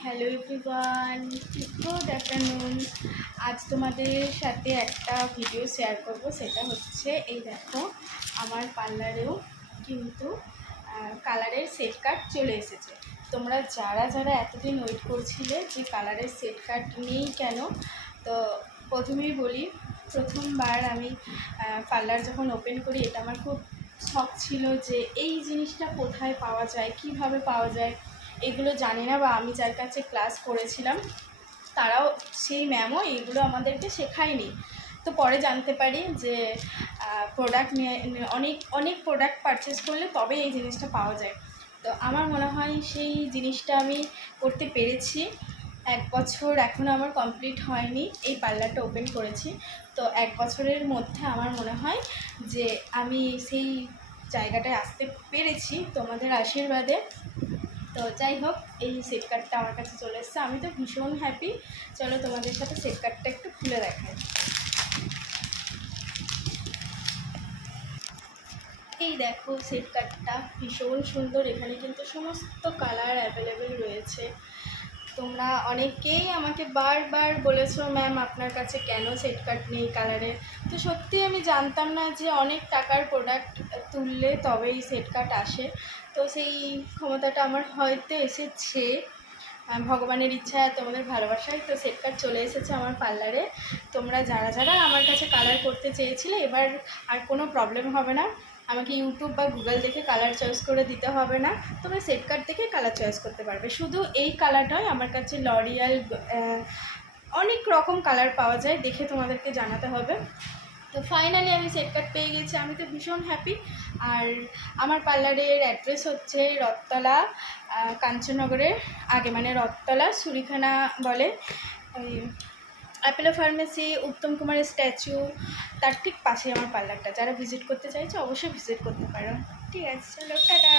Hello everyone, good afternoon. আজ তোমাদের সাথে একটা ভিডিও শেয়ার করব, সেটা হচ্ছে এই দেখো আমার পার্লারেও কিন্তু কালারের সেট কাট চলে এসেছে। তোমরা যারা যারা এতদিন ওয়েট করছিলে যে কালারের সেট কাট নেই কেন, তো প্রথমেই বলি, প্রথমবার আমি পার্লার যখন ওপেন করি এটা আমার খুব শখ ছিল যে এই জিনিসটা কোথায় পাওয়া যায়, কিভাবে পাওয়া যায়, এগুলো জানি না, বা আমি যার কাছে ক্লাস করেছিলাম তারাও, সেই ম্যামও এইগুলো আমাদেরকে শেখায়নি। তো পরে জানতে পারি যে প্রোডাক্ট নিয়ে অনেক অনেক প্রোডাক্ট পারচেস করলে তবে এই জিনিসটা পাওয়া যায়। তো আমার মনে হয় সেই জিনিসটা আমি করতে পেরেছি। 1 বছর এখনও আমার কমপ্লিট হয়নি, এই পার্লারটা ওপেন করেছি। তো 1 বছরের মধ্যে আমার মনে হয় যে আমি সেই জায়গাটায় আসতে পেরেছি তোমাদের আশীর্বাদে। তো যাই হোক, এই সেট কার্ডটা আমার কাছে চলে এসছে, আমি তো ভীষণ হ্যাপি। চলো তোমাদের সাথে সেট কার্ডটা একটু খুলে দেখাই। এই দেখো সেট কার্ডটা ভীষণ সুন্দর, এখানে কিন্তু সমস্ত কালার অ্যাভেলেবেল রয়েছে। তোমরা অনেকেই আমাকে বারবার বলেছো ম্যাম আপনার কাছে কেন সেট কার্ড নেই কালারের। তো সত্যি আমি জানতাম না যে অনেক টাকার প্রোডাক্ট তুললে তবেই সেট কার্ড আসে। তো সেই ক্ষমতাটা আমার হয়তো এসেছে ভগবানের ইচ্ছা, তোমাদের ভালোবাসায়। তো সেট কার্ড চলে এসেছে আমার পার্লারে। তোমরা যারা যারা আমার কাছে কালার করতে চেয়েছিলে, এবার আর কোনো প্রবলেম হবে না, আমাকে ইউটিউব বা গুগল দেখে কালার চয়েস করে দিতে হবে না, তোমরা সেট কার্ড দেখে কালার চয়েস করতে পারবে। শুধু এই কালার নয়, আমার কাছে লরিয়াল অনেক রকম কালার পাওয়া যায়, দেখে তোমাদেরকে জানাতে হবে। তো ফাইনালি আমি সেট কার্ড পেয়ে গেছি, আমি তো ভীষণ হ্যাপি। আর আমার পার্লারের অ্যাড্রেস হচ্ছে রথতলা, কাঞ্চননগরের আগে, মানে রথতলা সুরিখানা বলে, ওই অ্যাপেলো ফার্মেসি, উত্তম কুমারের স্ট্যাচু, তার ঠিক পাশে আমার পার্লারটা। যারা ভিজিট করতে চাইছে অবশ্যই ভিজিট করতে পারো। ঠিক আছে, চলো টাটা।